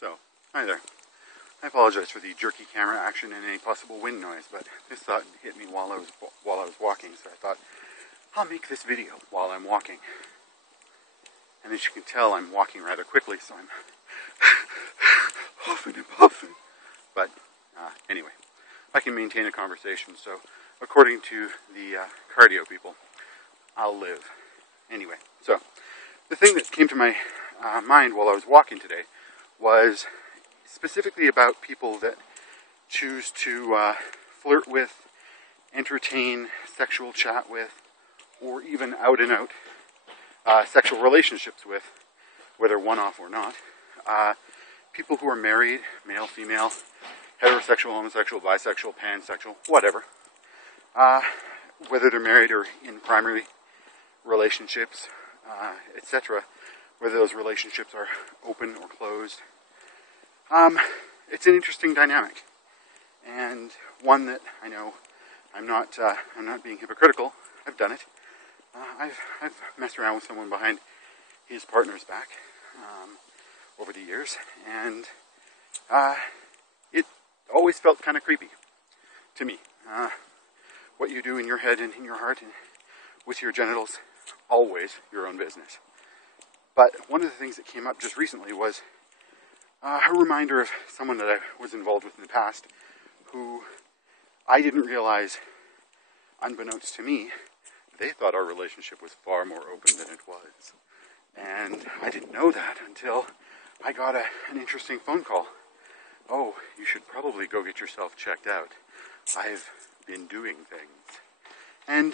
So, hi there. I apologize for the jerky camera action and any possible wind noise, but this thought hit me while I was walking, so I thought, I'll make this video while I'm walking. And as you can tell, I'm walking rather quickly, so I'm huffing and puffing. But anyway, I can maintain a conversation, so according to the cardio people, I'll live. Anyway, so the thing that came to my mind while I was walking today was specifically about people that choose to flirt with, entertain, sexual chat with, or even out and out sexual relationships with, whether one-off or not. People who are married, male, female, heterosexual, homosexual, bisexual, pansexual, whatever. Whether they're married or in primary relationships, etc. Whether those relationships are open or closed. It's an interesting dynamic, and one that I know I'm not being hypocritical. I've done it. I've messed around with someone behind his partner's back over the years, and it always felt kind of creepy to me. What you do in your head and in your heart and with your genitals, always your own business. But one of the things that came up just recently was a reminder of someone that I was involved with in the past, who I didn't realize, unbeknownst to me, they thought our relationship was far more open than it was. And I didn't know that until I got an interesting phone call. Oh, you should probably go get yourself checked out. I've been doing things. And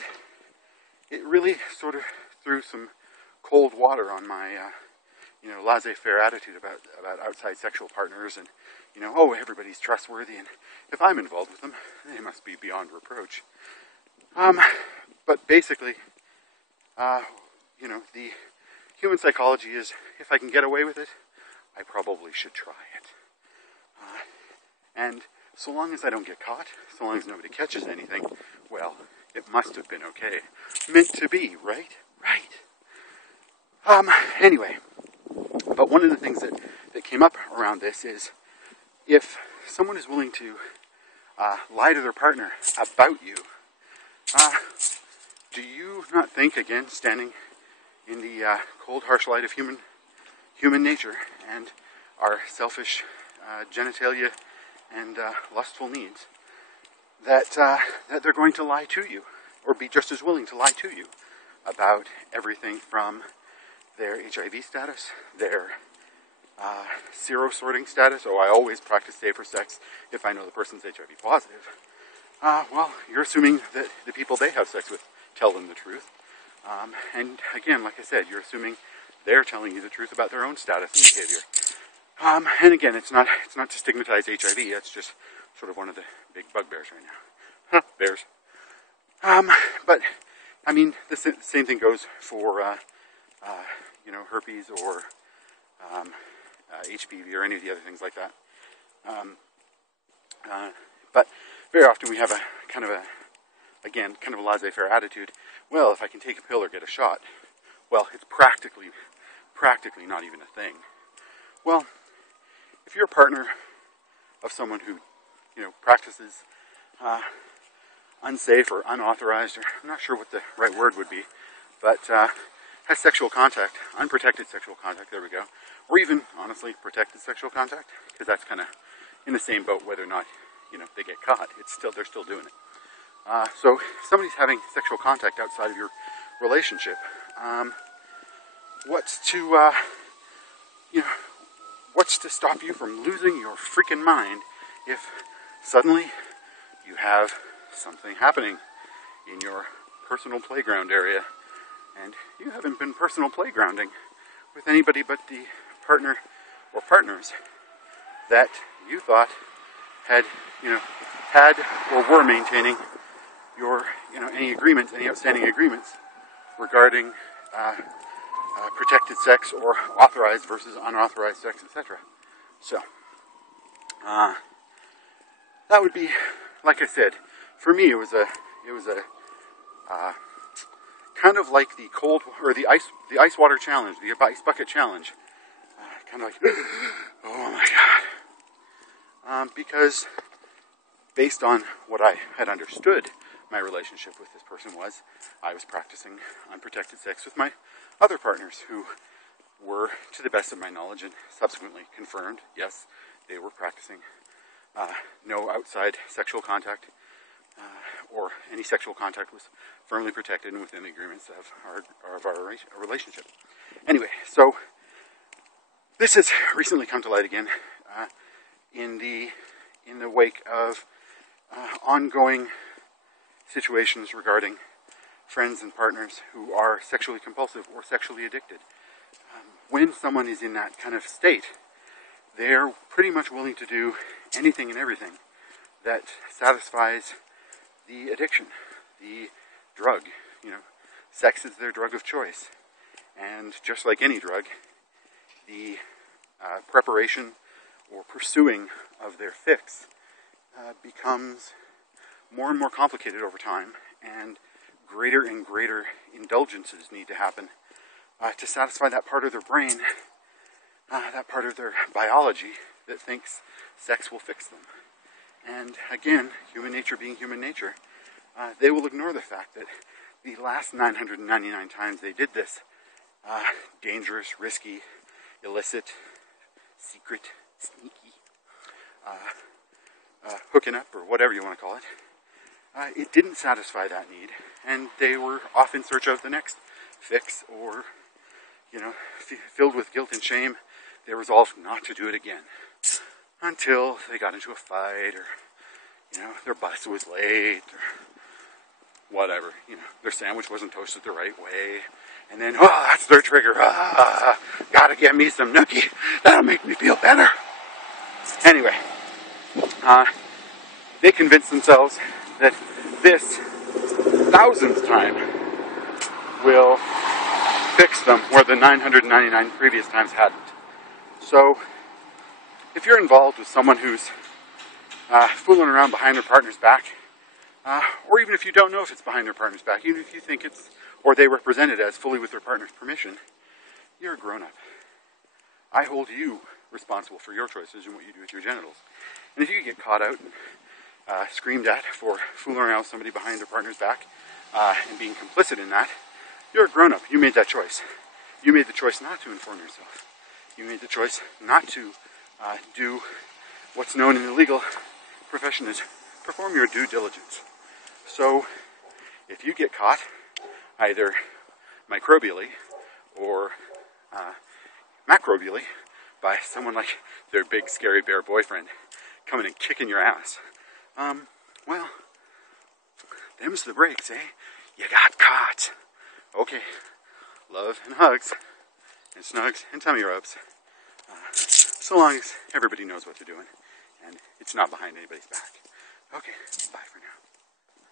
it really sort of threw some cold water on my laissez-faire attitude about outside sexual partners, and oh, everybody's trustworthy, and if I'm involved with them, they must be beyond reproach. But basically, the human psychology is, if I can get away with it, I probably should try it. And so long as I don't get caught, so long as nobody catches anything, well, it must have been okay. Meant to be, right? Right. Anyway, but one of the things that came up around this is, if someone is willing to lie to their partner about you, do you not think, again, standing in the cold, harsh light of human nature and our selfish genitalia and lustful needs, that they're going to lie to you, or be just as willing to lie to you about everything from their HIV status, their sero-sorting status? Oh, I always practice safer sex if I know the person's HIV positive. Well, you're assuming that the people they have sex with tell them the truth. And again, like I said, you're assuming they're telling you the truth about their own status and behavior. And again, it's not to stigmatize HIV. It's just sort of one of the big bugbears right now. Bears. But I mean, the same thing goes for herpes or HPV or any of the other things like that. But very often we have a kind of a laissez-faire attitude. Well, if I can take a pill or get a shot, well, it's practically not even a thing. Well, if you're a partner of someone who, practices unsafe or unauthorized, or I'm not sure what the right word would be, but has sexual contact, unprotected sexual contact, there we go, or even, honestly, protected sexual contact, because that's kind of in the same boat whether or not, they get caught. They're still doing it. So if somebody's having sexual contact outside of your relationship, what's to stop you from losing your freaking mind if suddenly you have something happening in your personal playground area, and you haven't been personal playgrounding with anybody but the partner or partners that you thought had or were maintaining your, any agreements, any outstanding agreements regarding protected sex or authorized versus unauthorized sex, etc. So, that would be, like I said, for me it was a kind of like the cold or the ice water challenge, the ice bucket challenge. Kind of like, oh my God. because based on what I had understood my relationship with this person was, I was practicing unprotected sex with my other partners who were, to the best of my knowledge and subsequently confirmed, yes, they were practicing no outside sexual contact, or any sexual contact was firmly protected and within the agreements of our relationship. Anyway, so this has recently come to light again in the wake of ongoing situations regarding friends and partners who are sexually compulsive or sexually addicted. When someone is in that kind of state, they're pretty much willing to do anything and everything that satisfies the addiction, the drug. Sex is their drug of choice. And just like any drug, the preparation or pursuing of their fix becomes more and more complicated over time, and greater and greater indulgences need to happen to satisfy that part of their brain, that part of their biology that thinks sex will fix them. And again, human nature being human nature, they will ignore the fact that the last 999 times they did this dangerous, risky, illicit, secret, sneaky, hooking up, or whatever you want to call it, it didn't satisfy that need, and they were off in search of the next fix, or, filled with guilt and shame, they resolved not to do it again, until they got into a fight, or, their bus was late, or whatever, their sandwich wasn't toasted the right way, and then, that's their trigger, gotta get me some nookie, that'll make me feel better. Anyway, they convinced themselves that this 1000th time will fix them where the 999 previous times hadn't. So, if you're involved with someone who's fooling around behind their partner's back, or even if you don't know if it's behind their partner's back, even if you think it's, or they represent it as fully with their partner's permission, you're a grown-up. I hold you responsible for your choices and what you do with your genitals. And if you get caught out and screamed at for fooling around with somebody behind their partner's back and being complicit in that, you're a grown-up. You made that choice. You made the choice not to inform yourself. You made the choice not to do what's known in the legal profession as perform your due diligence. So, if you get caught, either microbially or macrobially, by someone like their big scary bear boyfriend coming and kicking your ass, well, them's the breaks, eh? You got caught. Okay, love and hugs and snugs and tummy rubs, so long as everybody knows what they're doing and it's not behind anybody's back. Okay, bye for now.